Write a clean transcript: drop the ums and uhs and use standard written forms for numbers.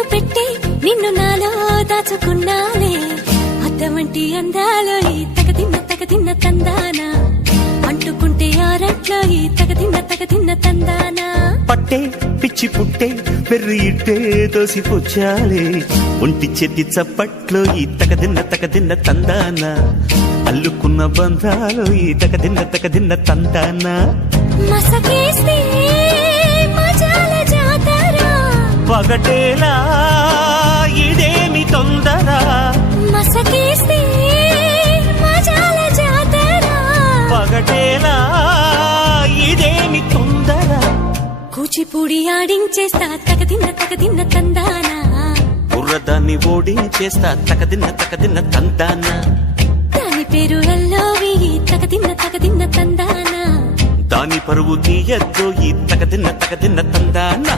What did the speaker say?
కన్ను పెట్టి నిన్ను నాలో దాచుకున్నాలే అద్దమంటి అందాలో ఈ తగదిన్న తందానా అంటుకుంటే ఆరట్లో ఈ తగదిన్న తందానా పట్టే పిచ్చి పుట్టే పెర్రి ఇట్టే దోసిపుచ్చాలే ఒంటి చేతి చప్పట్లో ఈ తగదిన్న తందానా అల్లుకున్న బంధాలు ఈ తగదిన్న తందానా మసకేస్తే మజాల జాతర పగటేలా ఇదేమి తొందర మసకేస్తే మజాల జాతర పగటేలా ఇదేమి తొందర కూచిపూడి ఆడించేస్తా తగదిన్న తందానా బుర్రదాన్ని ఓడించేస్తా తగదిన్న తందానా దాని పేరు ఎల్లోవి తగదిన్న తందానా దాని పరువు తీయద్దు ఈ తగదిన్న తందానా